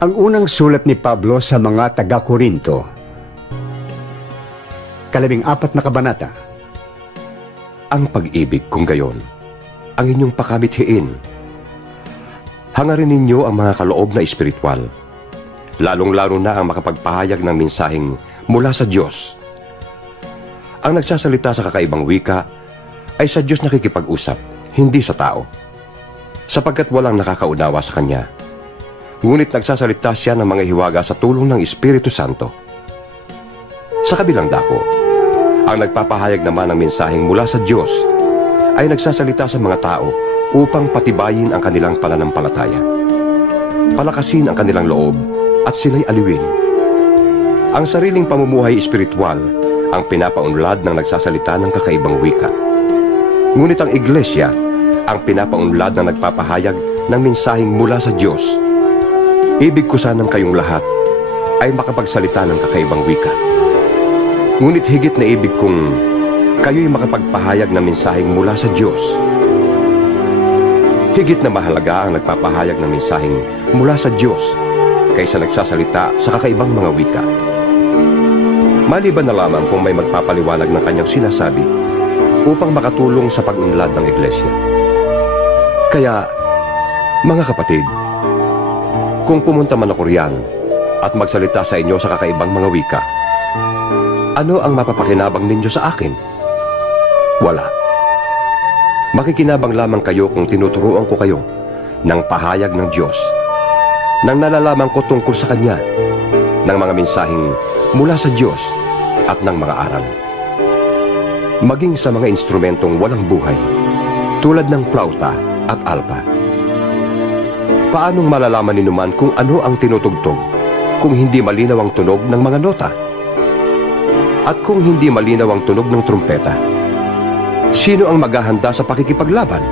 Ang unang sulat ni Pablo sa mga taga-Korinto, kalabing apat na kabanata, ang pag-ibig kung gayon, ang inyong pakamithiin. Hangarin ninyo ang mga kaloob na espiritual, lalong-lalo na ang makapagpahayag ng mensaheng mula sa Diyos. Ang nagsasalita sa kakaibang wika ay sa Diyos nakikipag-usap, hindi sa tao. Sapagkat walang nakakaunawa sa Kanya. Ngunit nagsasalita siya ng mga hiwaga sa tulong ng Espiritu Santo. Sa kabilang dako, ang nagpapahayag naman ng mensaheng mula sa Diyos ay nagsasalita sa mga tao upang patibayin ang kanilang pananampalataya. Palakasin ang kanilang loob at sila'y aliwin. Ang sariling pamumuhay espiritual ang pinapaunlad ng nagsasalita ng kakaibang wika. Ngunit ang iglesia ang pinapaunlad na nagpapahayag ng mensaheng mula sa Diyos. Ibig ko sanang kayong lahat ay makapagsalita ng kakaibang wika. Ngunit higit na ibig kong kayo'y makapagpahayag ng mensaheng mula sa Diyos. Higit na mahalaga ang nagpapahayag ng mensaheng mula sa Diyos kaysa nagsasalita sa kakaibang mga wika. Maliban na lamang kung may magpapaliwanag ng kanyang sinasabi upang makatulong sa pag-unlad ng Iglesia. Kaya, mga kapatid, kung pumunta man ako riyan at magsalita sa inyo sa kakaibang mga wika, ano ang mapapakinabang ninyo sa akin? Wala. Makikinabang lamang kayo kung tinuturuan ko kayo ng pahayag ng Diyos, nang nalalaman ko tungkol sa Kanya, ng mga mensaheng mula sa Diyos at ng mga aral. Maging sa mga instrumentong walang buhay, tulad ng plauta at alpa. Paanong malalaman ninuman kung ano ang tinutugtog kung hindi malinaw ang tunog ng mga nota? At kung hindi malinaw ang tunog ng trumpeta, sino ang maghahanda sa pakikipaglaban?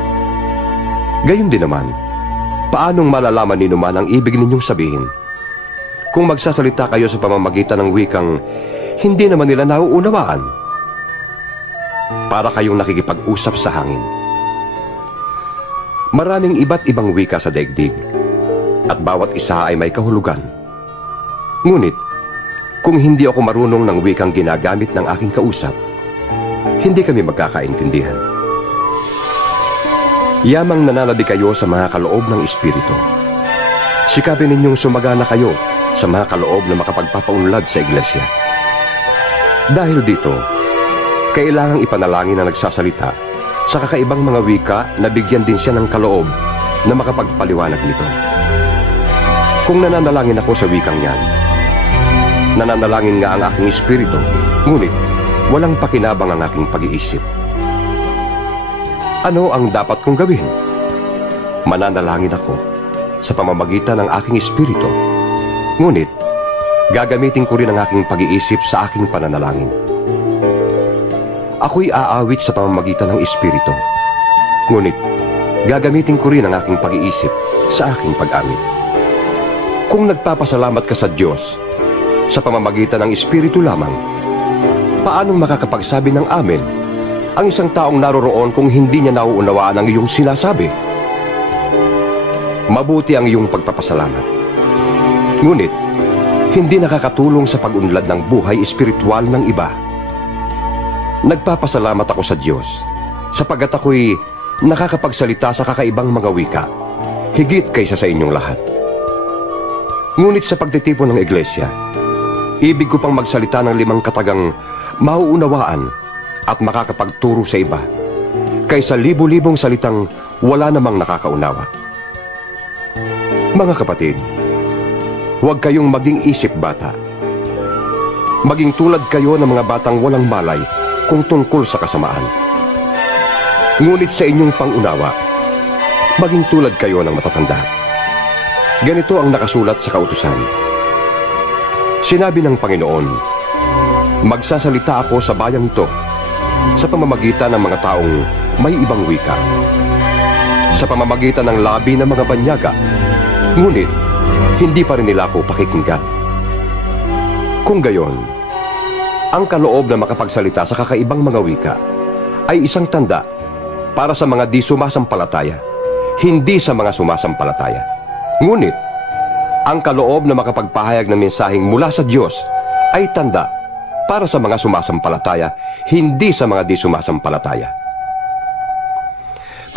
Gayun din naman, paanong malalaman ni naman ang ibig ninyong sabihin? Kung magsasalita kayo sa pamamagitan ng wikang hindi naman nila nauunawaan, para kayong nakikipag-usap sa hangin. Maraming iba't ibang wika sa daigdig, at bawat isa ay may kahulugan. Ngunit, kung hindi ako marunong ng wikang ginagamit ng aking kausap, hindi kami magkakaintindihan. Yamang nananabi kayo sa mga kaloob ng Espiritu. Sikapin ninyong sumagana kayo sa mga kaloob na makapagpapaunlad sa iglesia. Dahil dito, kailangang ipanalangin na nagsasalita sa kakaibang mga wika na bigyan din siya ng kaloob na makapagpaliwanag nito. Kung nananalangin ako sa wikang yan, nananalangin nga ang aking espiritu, ngunit walang pakinabang ang aking pag-iisip. Ano ang dapat kong gawin? Mananalangin ako sa pamamagitan ng aking espiritu, ngunit gagamitin ko rin ang aking pag-iisip sa aking pananalangin. Ako'y aawit sa pamamagitan ng espiritu, ngunit gagamitin ko rin ang aking pag-iisip sa aking pag-awit. Kung nagpapasalamat ka sa Diyos sa pamamagitan ng Espiritu lamang, paanong makakapagsabi ng amen ang isang taong naroroon kung hindi niya nauunawaan ang iyong sinasabi? Mabuti ang iyong pagpapasalamat. Ngunit, hindi nakakatulong sa pag-unlad ng buhay espiritual ng iba. Nagpapasalamat ako sa Diyos sapagat ako'y nakakapagsalita sa kakaibang mga wika, higit kaysa sa inyong lahat. Ngunit sa pagtitipon ng iglesia, ibig ko pang magsalita ng limang katagang mauunawaan at makakapagturo sa iba, kaysa libo-libong salitang wala namang nakakaunawa. Mga kapatid, huwag kayong maging isip bata. Maging tulad kayo ng mga batang walang malay kung tungkol sa kasamaan. Ngunit sa inyong pangunawa, maging tulad kayo ng matatanda. Ganito ang nakasulat sa kautusan. Sinabi ng Panginoon, Magsasalita ako sa bayang ito sa pamamagitan ng mga taong may ibang wika. Sa pamamagitan ng labi ng mga banyaga, ngunit hindi pa rin nila ako pakikinggan. Kung gayon, ang kaloob na makapagsalita sa kakaibang mga wika ay isang tanda para sa mga di sumasampalataya, hindi sa mga sumasampalataya. Ngunit, Ang kaloob na makapagpahayag ng mensaheng mula sa Diyos ay tanda para sa mga sumasampalataya, hindi sa mga di sumasampalataya.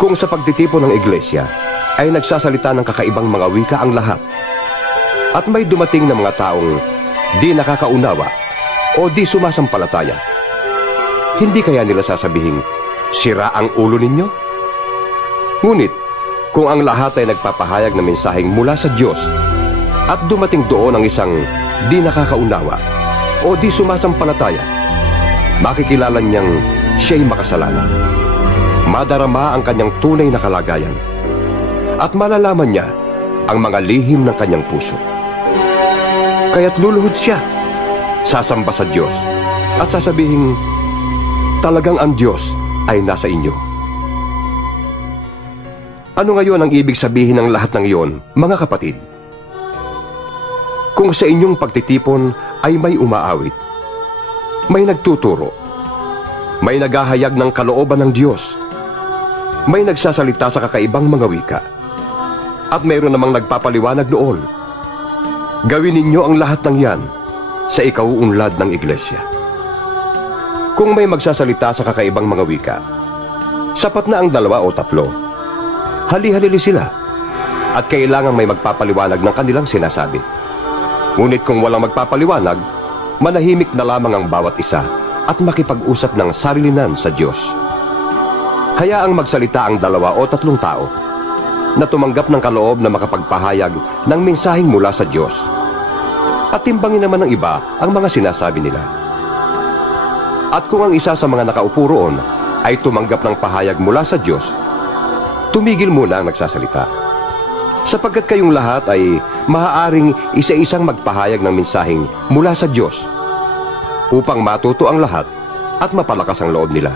Kung sa pagtitipon ng iglesia ay nagsasalita ng kakaibang mga wika ang lahat, at may dumating na mga taong di nakakaunawa o di sumasampalataya, hindi kaya nila sasabihin, sira ang ulo ninyo? Ngunit, kung ang lahat ay nagpapahayag ng mensaheng mula sa Diyos at dumating doon ang isang di nakakaunawa o di sumasampalataya, makikilala niyang siya'y makasalanan. Madarama ang kanyang tunay na kalagayan at malalaman niya ang mga lihim ng kanyang puso. Kaya't luluhod siya, sasamba sa Diyos at sasabihin, talagang ang Diyos ay nasa inyo. Ano ngayon ang ibig sabihin ng lahat ng iyon, mga kapatid? Kung sa inyong pagtitipon ay may umaawit, may nagtuturo, may naghahayag ng kalooban ng Diyos, may nagsasalita sa kakaibang mga wika, at mayroon namang nagpapaliwanag noon. Gawin ninyo ang lahat ng yan sa ikauunlad ng iglesia. Kung may magsasalita sa kakaibang mga wika, sapat na ang dalawa o tatlo. Hali-halili sila at kailangan may magpapaliwanag ng kanilang sinasabi. Ngunit kung walang magpapaliwanag, manahimik na lamang ang bawat isa at makipag-usap ng sarilinan sa Diyos. Hayaang magsalita ang dalawa o tatlong tao na tumanggap ng kaloob na makapagpahayag ng mensaheng mula sa Diyos. At timbangin naman ng iba ang mga sinasabi nila. At kung ang isa sa mga nakaupo roon ay tumanggap ng pahayag mula sa Diyos, tumigil muna ang nagsasalita. Sapagkat kayong lahat ay maaaring isa-isang magpahayag ng mensaheng mula sa Diyos upang matuto ang lahat at mapalakas ang loob nila.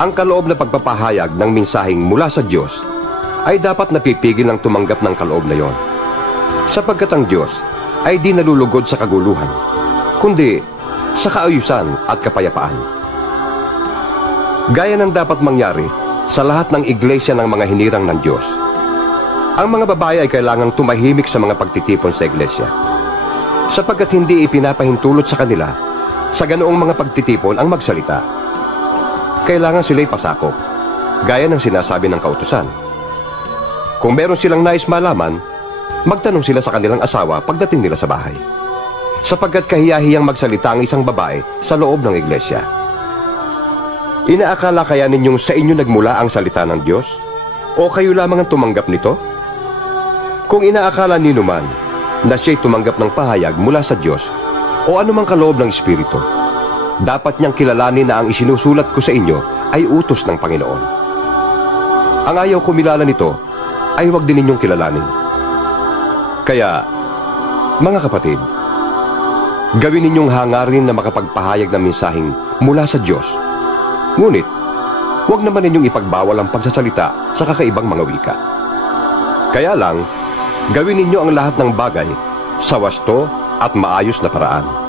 Ang kaloob na pagpapahayag ng mensaheng mula sa Diyos ay dapat napipigil ng tumanggap ng kaloob na yon. Sapagkat ang Diyos ay di nalulugod sa kaguluhan, kundi sa kaayusan at kapayapaan. Gaya ng dapat mangyari sa lahat ng iglesia ng mga hinirang ng Diyos. Ang mga babae ay kailangang tumahimik sa mga pagtitipon sa iglesia. Sapagkat hindi ipinapahintulot sa kanila sa ganoong mga pagtitipon ang magsalita. Kailangan sila'y pasakop, gaya ng sinasabi ng kautusan. Kung meron silang nais malaman, magtanong sila sa kanilang asawa pagdating nila sa bahay. Sapagkat kahiyahiyang magsalita ang isang babae sa loob ng iglesia. Inaakala kaya ninyong sa inyo nagmula ang salita ng Diyos? O kayo lamang ang tumanggap nito? Kung inaakala nino man na siya'y tumanggap ng pahayag mula sa Diyos o anumang kaloob ng Espiritu, dapat niyang kilalanin na ang isinusulat ko sa inyo ay utos ng Panginoon. Ang ayaw kumilala nito ay huwag din ninyong kilalanin. Kaya, mga kapatid, gawin ninyong hangarin na makapagpahayag ng mensaheng mula sa Diyos. Ngunit, huwag naman ninyong ipagbawal ang pagsasalita sa kakaibang mga wika. Kaya lang, gawin ninyo ang lahat ng bagay sa wasto at maayos na paraan.